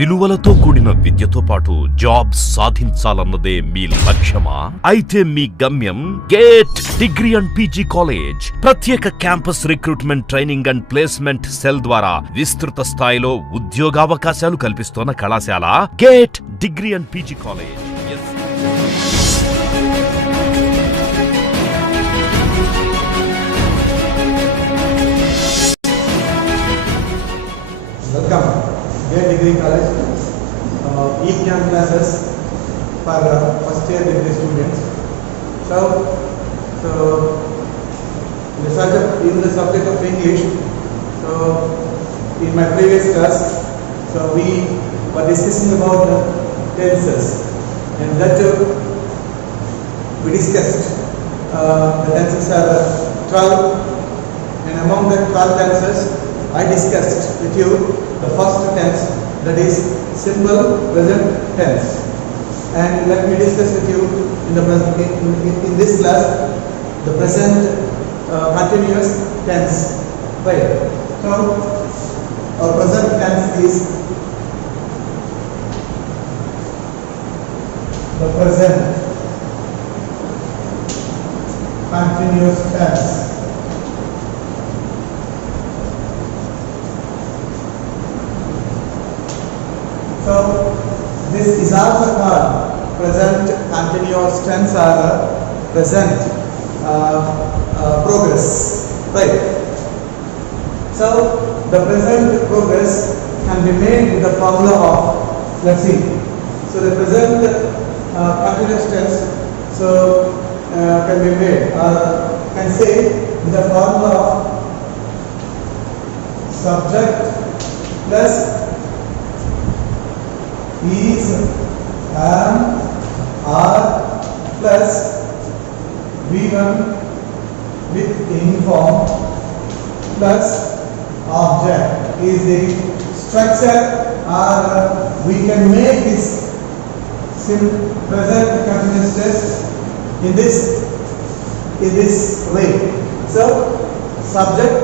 విలువలతో కూడిన విద్యతో పాటు జాబ్ సాధించాలన్నదే మీ లక్ష్యమా? అయితే మీ గమ్యం Gate degree and PG college. ప్రత్యేక campus recruitment training and placement cell ద్వారా విస్తృత స్థాయిలో ఉద్యోగావకాశాలు కల్పిస్తున్న కళాశాల Gate degree and PG college. Welcome, Gate Degree College, e-Cam classes for first year degree students. So in the subject of English, so in my previous class, so we were discussing about the tenses, and that we discussed the tenses are 12, and among the 12 tenses, I discussed with you the first tense, that is simple present tense, and let me discuss with you in the in this class the present continuous tense. Right. So our present tense is the present continuous tense. So this is also called present continuous tense or present progress, right? So the present progress can be made with the formula of, let's see. So the present continuous tense can be made or can say with the formula of subject plus is, am, are plus V1 with inform plus object is the structure, or we can make this present continuous tense in this way. So subject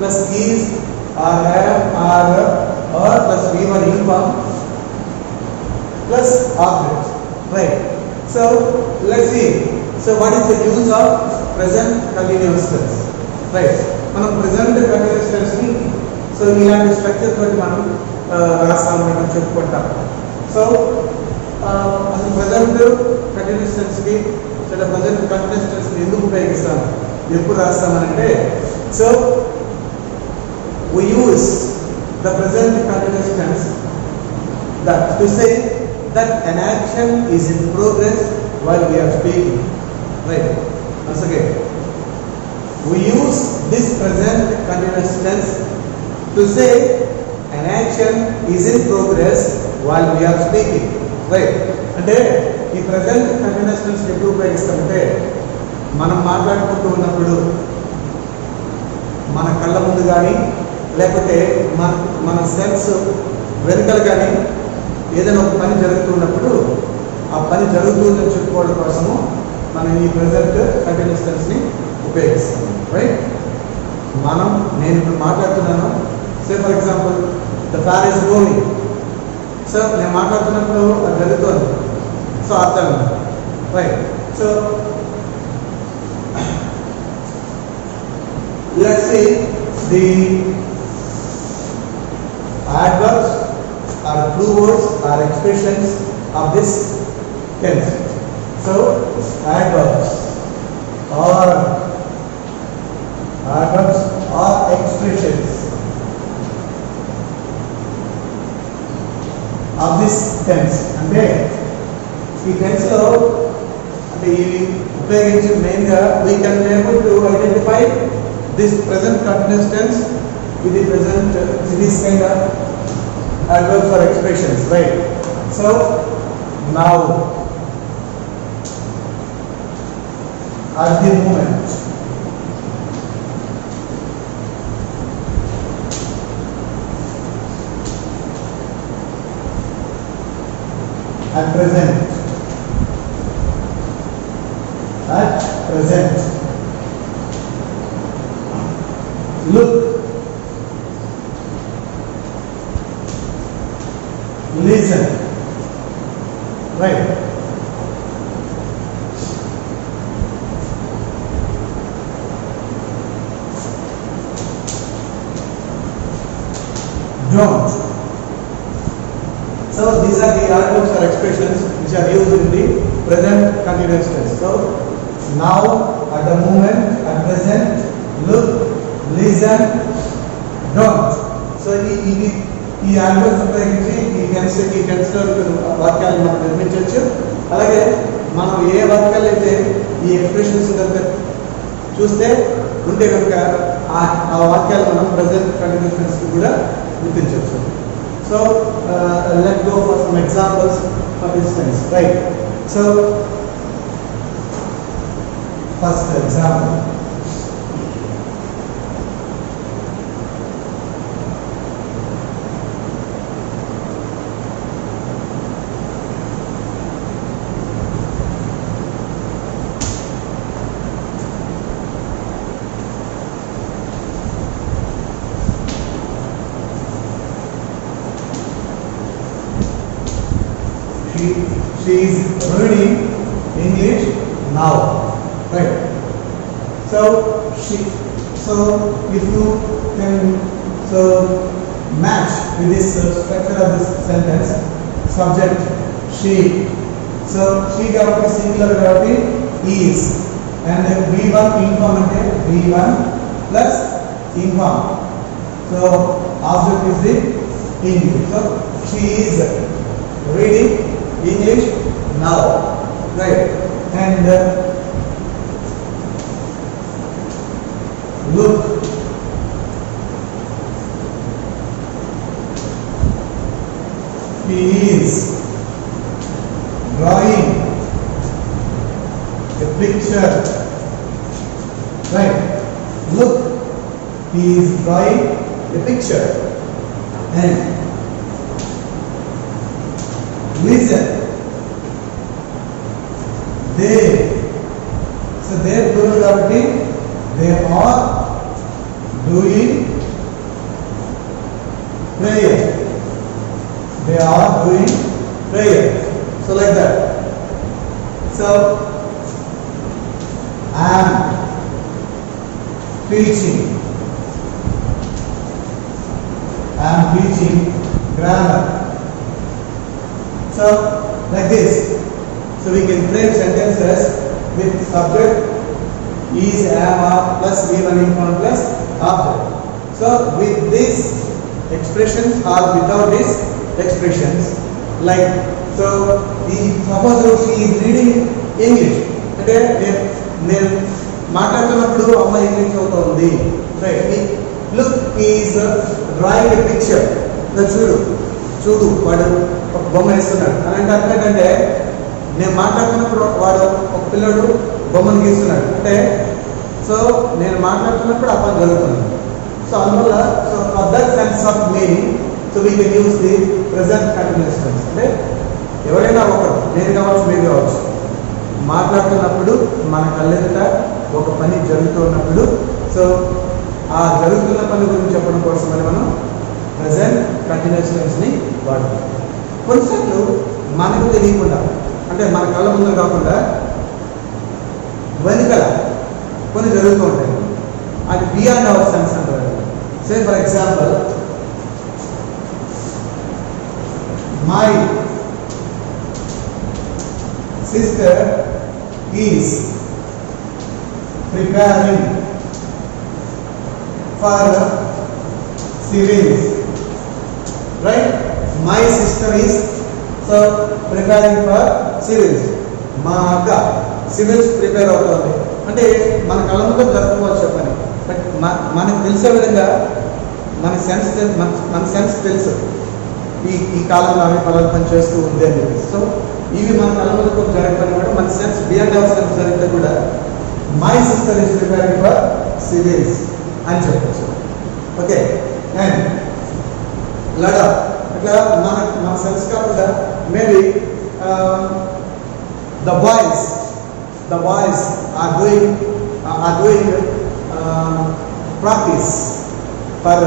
plus is, or am, or plus V1 inform plus object, right? So let's see. So what is the use of present continuous tense, right? మనం present continuous tense ని సో ఇలాంటి స్ట్రక్చర్ తోటి మనం రాస్తామని చెప్పుకుంటాం. సో అసలు present continuous tense కి లేదా present continuous tense ని ఎందుకు ఉపయోగిస్తాం, ఎప్పుడు రాస్తామనంటే, so we use the present continuous tense that to say that an action is in progress while we are speaking, right? Once again, we use this present continuous tense to say an action is in progress while we are speaking, right? అంటే ఈ present continuous tense ఎప్పుడు ఉపయోగిస్తామంటే, మనం మాట్లాడుకుంటూ ఉన్నప్పుడు మన కళ్ళ ముందు కానీ లేకపోతే మన సెల్స్ వెనుకలు కానీ ఏదైనా ఒక పని జరుగుతున్నప్పుడు ఆ పని జరుగుతుందని చెప్పుకోవడం కోసము మనం ఈ ప్రెజెంట్ కంటిన్యూస్ టెన్స్ని ఉపయోగిస్తాం, రైట్? నేను ఇప్పుడు మాట్లాడుతున్నాను, say for example the car is moving. So నేను మాట్లాడుతున్నప్పుడు అది జరుగుతుంది, సో అర్థం, right? So let's see the adverbs are true words or expressions of this tense. So adverbs are expressions of this tense. అంటే ఈ టెన్స్ లో అంటే ఈ ఉపయోగించి మెయిన్గా we can be able to identify this present continuous tense with the present this kind of adverbs or expressions, right? So now, at the moment, at present, look, listen. Right. Don't. So these are the articles or expressions which are used in the present continuous tense. So now, at the moment, at present, look, listen, don't. So ఈ ఆర్టికల్స్ ఉపయోగించి ఈ కన్స్ట్రక్ట్ వాక్యాలను మనం నిర్మించవచ్చు. అలాగే మనం ఏ వాక్యాలు అయితే ఈ ఎక్స్ప్రెషన్స్ కనుక చూస్తే ఉంటే కనుక ఆ వాక్యాలు మనం ప్రెజెంట్ కంటిన్యూస్ టెన్స్ కూడా గుర్తించవచ్చు. So let go for some examples for this tense. Right. So first example, she is reading English now. Right. So if you can match with this structure of this sentence, subject she, so she కాబట్టి singular కాబట్టి is, and V1 inform అంటే V1 plus inform, so object is the English. So she is reading English now. Right. And look, he is drawing a picture. Right. Look, he is drawing a picture. And listen, they, so they plural కాబట్టి they are doing prayer. They are doing prayer. So like that. So I am teaching. I am teaching grammar. So like this. So we can frame sentences with subject is, am, are plus V1 inform plus object. So with these expressions or without these expressions, like so suppose she is reading English, అంటే నేను మాట్లాడుతున్నప్పుడు అమ్మ ఇంగ్లీష్ అవుతుంది. Right. Look, he is drawing a picture. చూడు వాడు ఒక బొమ్మ వేస్తున్నాడు అని అంటే అర్థం ఏంటంటే నేను మాట్లాడుతున్నప్పుడు వాడు ఒక పిల్లడు బొమ్మను గీస్తున్నాడు అంటే సో నేను మాట్లాడుతున్నప్పుడు ఆ పని జరుగుతుంది. సో అందువల్ల so for that sense of meaning so we can use the present continuous tense. అంటే ఎవరైనా ఒకరు, నేను కావచ్చు మీరు కావచ్చు, మాట్లాడుతున్నప్పుడు మన కళ్ళెదుట ఒక పని జరుగుతున్నప్పుడు సో ఆ జరుగుతున్న పని గురించి చెప్పడం కోసమని మనం ప్రెజెంట్ కంటిన్యూస్ టెన్స్ని వాడతాం. కొన్నిసార్లు మనకు తెలియకుండా అంటే మన కళ్ళ ముందు కాకుండా వెనుకల కొన్ని జరుగుతూ ఉంటాయి. అది బియాండ్ అవర్ సెన్స్ అంటారు. సే for example, my sister is preparing for civils. Right? My sister is preparing for civils. మా అక్క సివిల్స్ ప్రిపేర్ అవుతుంది అంటే మన కళ్ళ ముందు జరుపుకోవచ్చు చెప్పని. బట్ మనకు తెలిసే విధంగా మన సెన్స్ తెలుసు ఈ కాలంలో ఆమె పనులు పని చేస్తూ ఉంది అని చెప్పి. సో ఇవి మన కళ్ళ ముందు జరగకపోయినా కూడా మన సెన్స్ బియాండ్ అవర్ సెన్స్ జరిగితే కూడా my sister is preparing for civils అని చెప్పచ్చు. ఓకే. అండ్ లడా ఇట్లా మన సెన్స్ కాకుండా maybe the boys are doing practice for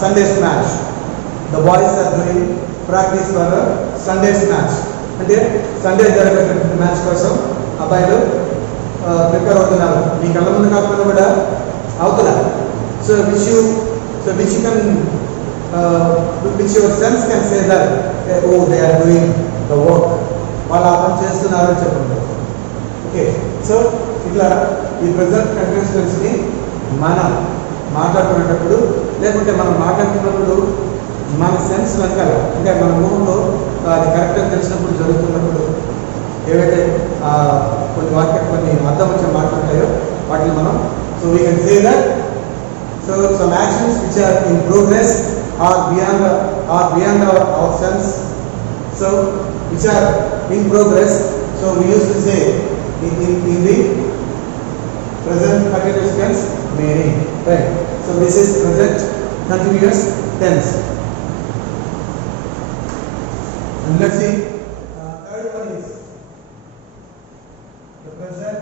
Sunday's match. The boys are doing practice for Sundays match. అంటే సండే జరిగేటువంటి మ్యాచ్ కోసం అబ్బాయిలు ప్రిపేర్ అవుతున్నారు. మీ కళ్ళ ముందు కాకుండా కూడా అవుతున్నా. So which your sense can say that oh they are doing the work, వాళ్ళు ఆ పని చేస్తున్నారు అని చెప్పండి. ఓకే, సో ఇట్లా ఈ ప్రజెంట్ కంటిన్యూస్ టెన్స్ని మనం మాట్లాడుకునేటప్పుడు లేకుంటే మనం మాట్లాడుతున్నప్పుడు మన సెన్స్ వెనకాల అంటే మన మూలంలో అది కరెక్ట్గా తెలిసినప్పుడు జరుగుతున్నప్పుడు ఏవైతే కొన్ని అర్థం వచ్చే మాట్లాడతాయో వాటిని మనం so we can say that so some actions which are in progress are beyond our sense, so which are in progress, so we use to say in the present continuous tense meaning, right? So this is present continuous tense. And let's see, third one is the present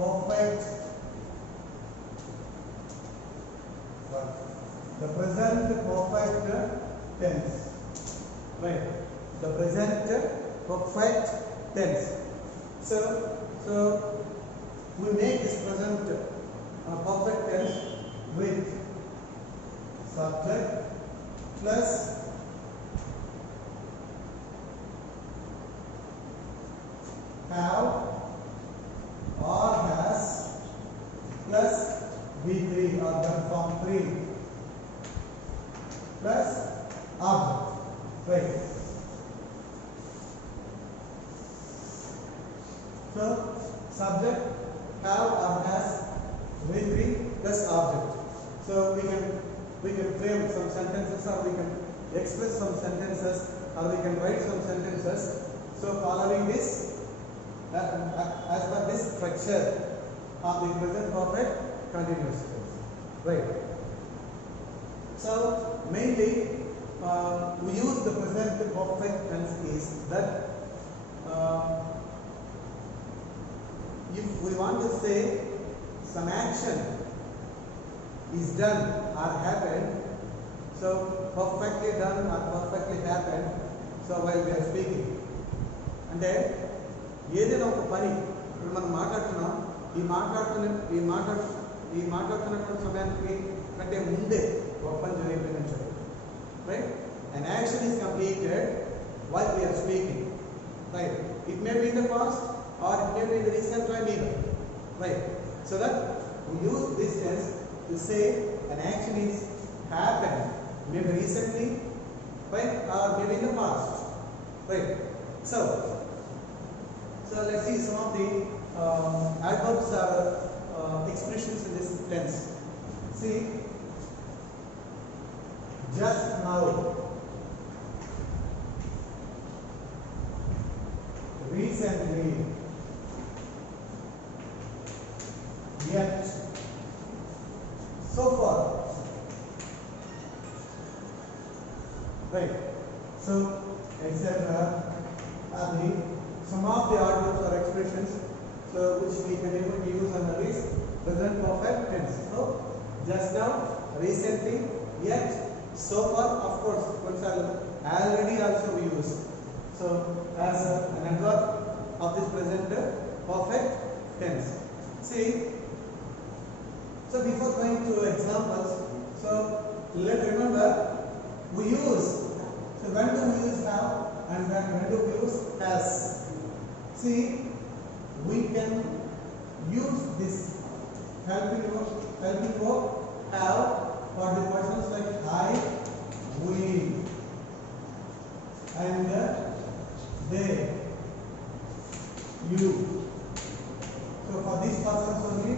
perfect. The present perfect tense, right? The present perfect tense. So we make this present perfect tense with subject plus have or has plus V3 or verb form 3 plus object, right? So subject have or has V3 plus object. So we can frame some sentences, or we can express some sentences, or we can write some sentences. So following this as per this structure of the present perfect continuous tense, right? So mainly we use the present perfect tense is that if we want to say some action is done or happened, so perfectly done or perfectly happened, so while we are speaking, అంటే ఏదైనా ఒక పని ఇప్పుడు మనం మాట్లాడుతున్నాం, ఈ మాట్లాడుతున్న సమయానికి కంటే ముందే ఒక పని జరిగిపోయిందని చెప్పారు, right? An action is completed while we are speaking, right? It may be in the past or it may be in the recent time either, right? So that we use this tense to say an action is happened, maybe recently, right, or maybe in the past, right? So let's see some of the adverbs or expressions in this tense. See, just now, recently, yet, so far, right? So etc. are the some of the adverbs or expressions so which we can able to use under this present perfect tense. So just now, recently, yet, so far, of course, already also we use. So as an adverb of this present perfect tense. See, so before going to examples, so let's remember we use. So when do we use have and when do we use has? See, we can use this helping verb have for the persons like I, we, and they, you. So for these persons only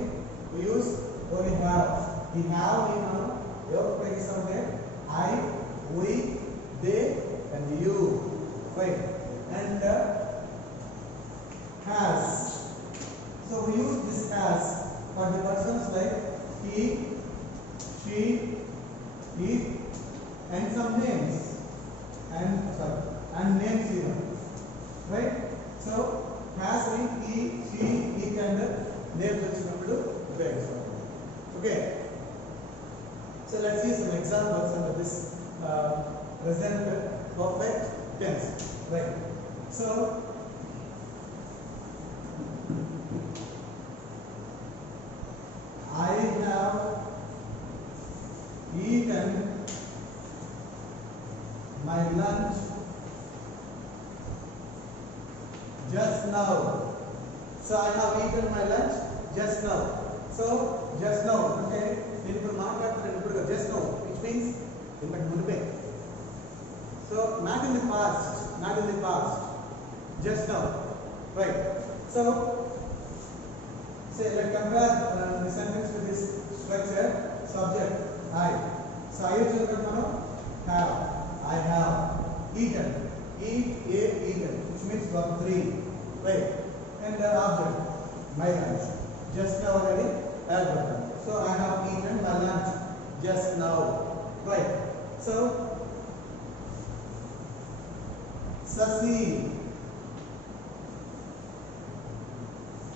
we use only have. We have in your place of there I, we, they, and you, right? And has. So we use this has for the persons like he, she, it, and some names, and names even, right? So has mean he, she, it, and names which we will do very well. Okay. So let's see some examples under this present perfect tense. Right. So I have eaten my lunch just now. So I have eaten my lunch just now. So just now, okay. నేను ఇప్పుడు మాట్లాడుతున్నాను ఇప్పుడు just now, which means ఇంతకు మునిపే. So not in the past, just now, right? So say let's compare the sentence with this structure. Subject I. So I use have. I have eaten. Eat, ate, eaten, which means verb 3, right? And the object my lunch. Just now already adverb. So I have eaten my lunch just now, right? So Sasi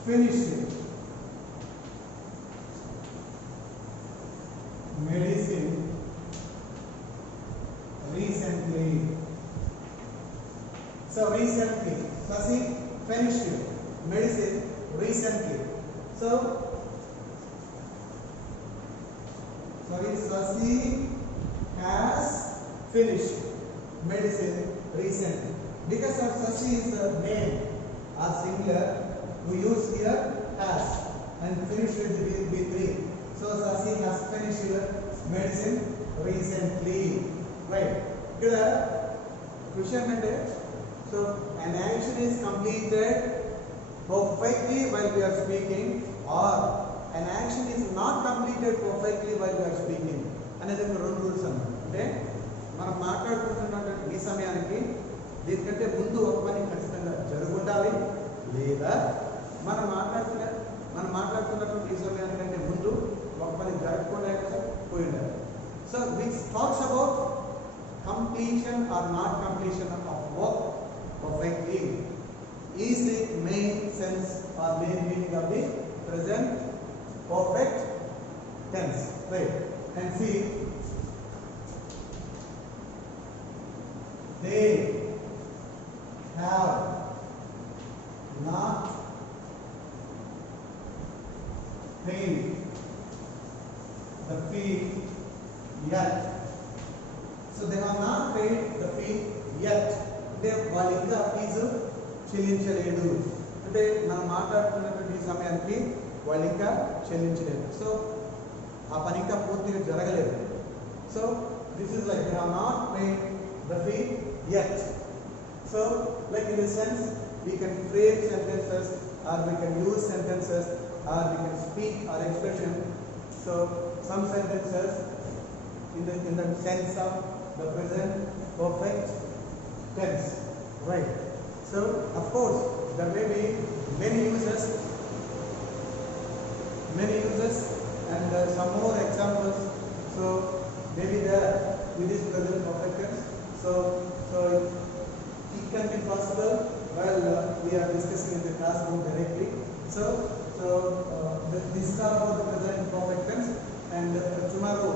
finished medicine recently. So recently, Sasi finished medicine recently. So Sasi has finished medicine recently. Because of Sasi is the name or singular, we use here has and finished with the B3. So Sasi has finished medicine recently. Right. Here, question so an action is completed perfectly while we are speaking, or an action is not completed perfectly while we are speaking. అనేది ఒక రెండు రూల్స్ అన్నమాట. అంటే మనం మాట్లాడుకుంటున్నటువంటి ఈ సమయానికి దీనికంటే ముందు ఒక పని ఖచ్చితంగా జరుగుండాలి, లేదా మనం మాట్లాడుతున్నటువంటి ఈ సమయానికంటే ముందు ఒక పని జరగకుండా పోయి ఉండాలి. So which talks about completion or not completion of work perfectly is the main sense or main meaning of the present perfect tense, right? And see, they have not paid the fee yet. So they have not paid the fee yet. అంటే వాళ్ళు ఇంకా ఫీజు చెల్లించలేదు. అంటే మనం మాట్లాడుతున్నటువంటి సమయానికి వాళ్ళు ఇంకా చెల్లించలేదు. సో ఆ పని ఇంకా పూర్తిగా జరగలేదు. So this is like they have not paid the fee yet. So like in the sense we can frame sentences or we can use sentences or we can speak our expression. So some sentences in the sense of the present perfect tense, right? So of course there may be many uses and some more examples. So maybe there with this present perfect tense. So it can be possible while we are discussing in the classroom directly. So this is all about the present perfect tense, and tomorrow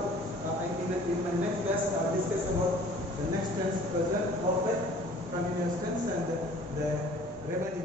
in my next class I will discuss about the next tense, present perfect continuous tense, and the remedy